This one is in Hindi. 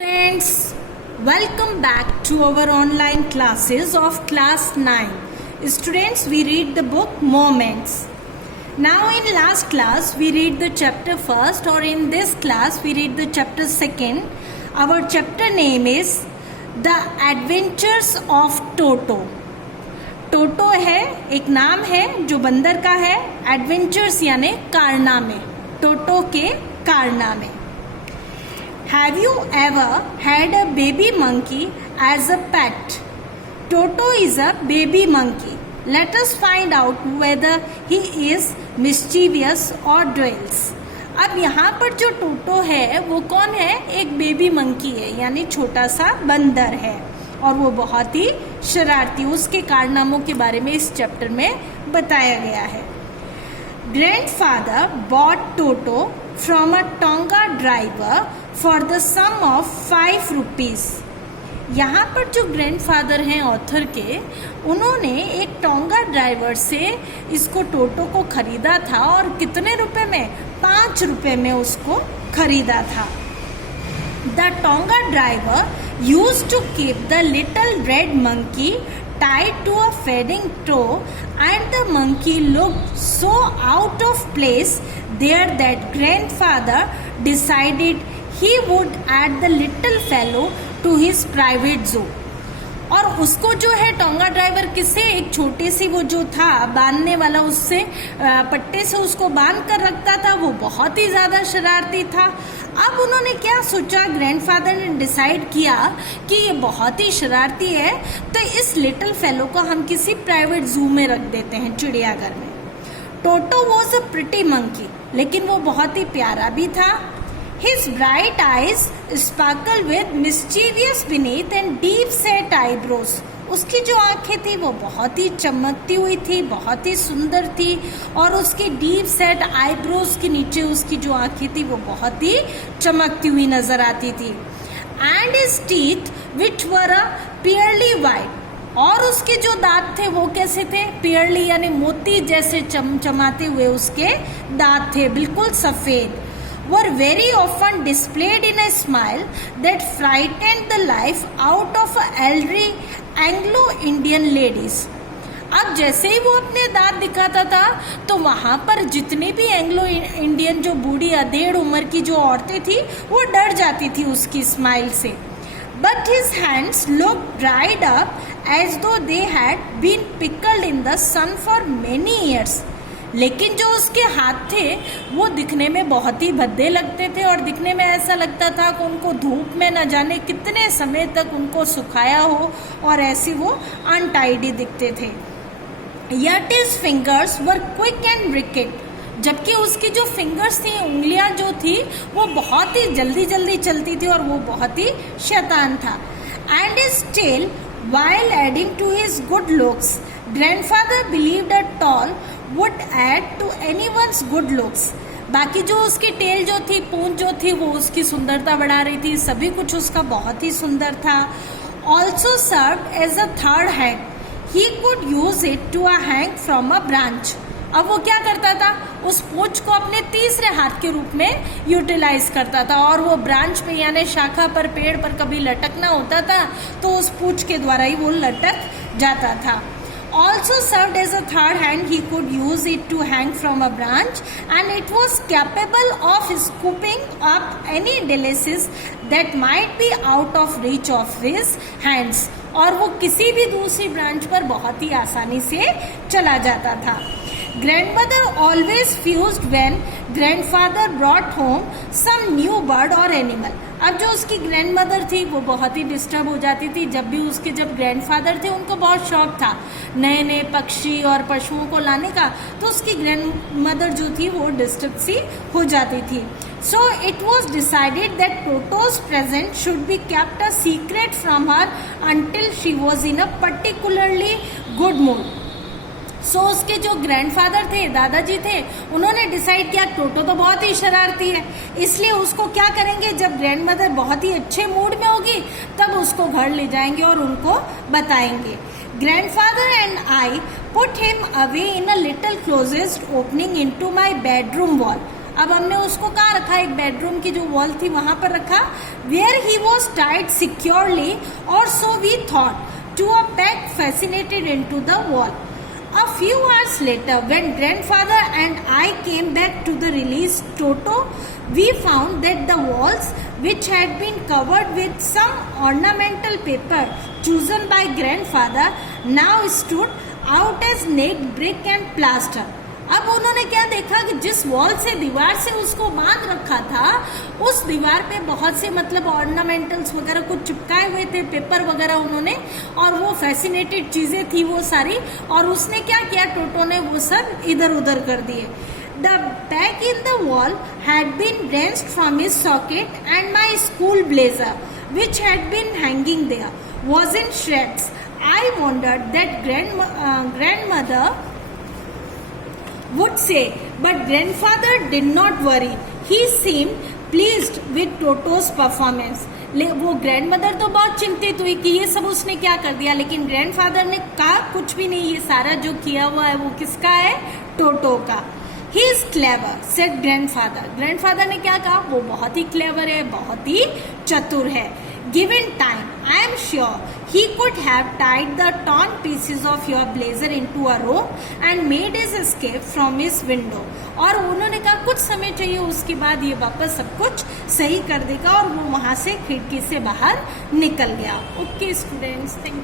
Friends, welcome back to our online classes of class 9. Students, we read the book Moments. Now in last class we read the chapter first, or in this class we read the chapter second. Our chapter name is The Adventures of Toto. टोटो है एक नाम है जो बंदर का है, एडवेंचर्स यानी कारनामे, टोटो के कारनामे. Have you ever had a baby monkey as a pet? Toto is a baby monkey. Let us find out whether he is mischievous or dwells. अब यहाँ पर जो टोटो है वो कौन है? एक बेबी मंकी है, यानी छोटा सा बंदर है और वो बहुत ही शरारती. उसके कारनामों के बारे में इस चैप्टर में बताया गया है. Grandfather bought Toto from a Tonga driver for the sum of 5 rupees. यहाँ पर जो ग्रैंडफादर हैं ऑथर के, उन्होंने एक टोंगा ड्राइवर से इसको टोटो को खरीदा था और कितने रुपए में? 5 रुपए में उसको खरीदा था. The Tonga driver used to keep the little red monkey tied to a feeding toe, and the monkey looked so out of place there that grandfather decided he would add the little fellow to his private zoo. और उसको जो है टोंगा ड्राइवर किसे, एक छोटी सी वो जो था बांधने वाला, उससे पट्टे से उसको बांध कर रखता था. वो बहुत ही ज्यादा शरारती था. अब उन्होंने क्या सोचा, ग्रैंडफादर ने डिसाइड किया कि ये बहुत ही शरारती है तो इस लिटिल फेलो को हम किसी प्राइवेट जू में रख देते हैं, चिड़ियाघर में. Toto was a pretty monkey, लेकिन वो बहुत ही प्यारा भी था. His bright eyes sparkled with mischievous beneath and deep set eyebrows. उसकी जो आंखें थी वो बहुत ही चमकती हुई थी, बहुत ही सुंदर थी, और उसकी डीप सेट आईब्रोज के नीचे उसकी जो आंखें थी वो बहुत ही चमकती हुई नजर आती थी. And his teeth which were a pearly white. और उसके जो दांत थे वो कैसे थे? pearly यानी मोती जैसे चमचमाते हुए उसके दांत थे, बिल्कुल सफेद. Were very often displayed in a smile that frightened the life out of elderly Anglo-Indian ladies. अब जैसे ही वो अपने दांत दिखाता था तो वहां पर जितनी भी एंग्लो इंडियन जो बूढ़ी अधेड़ उम्र की जो औरतें थी वो डर जाती थी उसकी स्माइल से. But his hands looked dried up as though they had been pickled in the sun for many years. लेकिन जो उसके हाथ थे वो दिखने में बहुत ही भद्दे लगते थे और दिखने में ऐसा लगता था कि उनको धूप में न जाने कितने समय तक उनको सुखाया हो और ऐसी वो अनटाइडी दिखते थे. Yet his fingers were quick and wicked. जबकि उसकी जो फिंगर्स थी, उंगलियां जो थी, वो बहुत ही जल्दी जल्दी चलती थी और वो बहुत ही शैतान था. And his tail, while adding to his good looks, grandfather believed a tall would add to anyone's good looks. बाकी जो उसकी टेल जो थी, पूंछ जो थी, वो उसकी सुंदरता बढ़ा रही थी. सभी कुछ उसका बहुत ही सुंदर था. Also served as a third hand. He could use it to hang from a branch. अब वो क्या करता था, उस पूंछ को अपने तीसरे हाथ के रूप में यूटिलाइज करता था और वो ब्रांच पे यानी शाखा पर, पेड़ पर कभी लटकना होता था तो उस पूंछ के द्वारा ही वो लटक जाता था. Also served as a third hand, he could use it to hang from a branch, and it was capable of scooping up any delicacies that might be out of reach of his hands. और वो किसी भी दूसरी ब्रांच पर बहुत ही आसानी से चला जाता था. Grandmother always fussed when grandfather brought home some new bird or animal. अब जो उसकी ग्रैंडमदर थी वो बहुत ही डिस्टर्ब हो जाती थी जब भी उसके, जब ग्रैंडफादर थे उनको बहुत शौक था नए नए पक्षी और पशुओं को लाने का, तो उसकी ग्रैंडमदर जो थी वो डिस्टर्ब सी हो जाती थी. So it was decided that Toto's present should be kept a secret from her until she was in a particularly good mood. सो उसके जो ग्रैंडफादर थे, दादाजी थे, उन्होंने डिसाइड किया टोटो तो बहुत ही शरारती है, इसलिए उसको क्या करेंगे, जब ग्रैंडमदर बहुत ही अच्छे मूड में होगी तब उसको घर ले जाएंगे और उनको बताएंगे. Grandfather and I put him away in a little closest opening into my bedroom wall. अब हमने उसको कहाँ रखा, एक बेडरूम की जो वॉल थी वहां पर रखा। Where he was tied securely और so we thought to a peg fascinated into the wall. A few hours later, when grandfather and I came back to the released Toto, we found that the walls, which had been covered with some ornamental paper chosen by grandfather, now stood out as naked brick and plaster. अब उन्होंने क्या देखा कि जिस वॉल से, दीवार से उसको बांध रखा था, उस दीवार पे बहुत से मतलब ऑर्नामेंटल्स वगैरह कुछ चिपकाए हुए थे, पेपर वगैरह उन्होंने, और वो फैसिनेटेड चीजें थी वो सारी, और उसने क्या किया, टोटो ने वो सब इधर उधर कर दिए। The peg in the wall had been wrenched from his socket and my school blazer, which had been hanging there, was in shreds. I wondered that grandmother would say, but grandfather did not worry. He seemed pleased with Toto's performance. वो ग्रैंडमदर तो बहुत चिंतित हुई कि ये सब उसने क्या कर दिया, लेकिन ग्रैंडफादर ने कहा कुछ भी नहीं, ये सारा जो किया हुआ है वो किसका है, टोटो का। He is clever, said grandfather. Grandfather ने क्या कहा, वो बहुत ही क्लेवर है, बहुत ही चतुर है। Given time, I am sure he could have tied the torn pieces of your blazer into a rope and made his escape from his window. और उन्होंने कहा कुछ समय चाहिए, उसके बाद ये वापस सब कुछ सही कर देगा, और वो वहां से खिड़की से बाहर निकल गया। Okay students, thank you.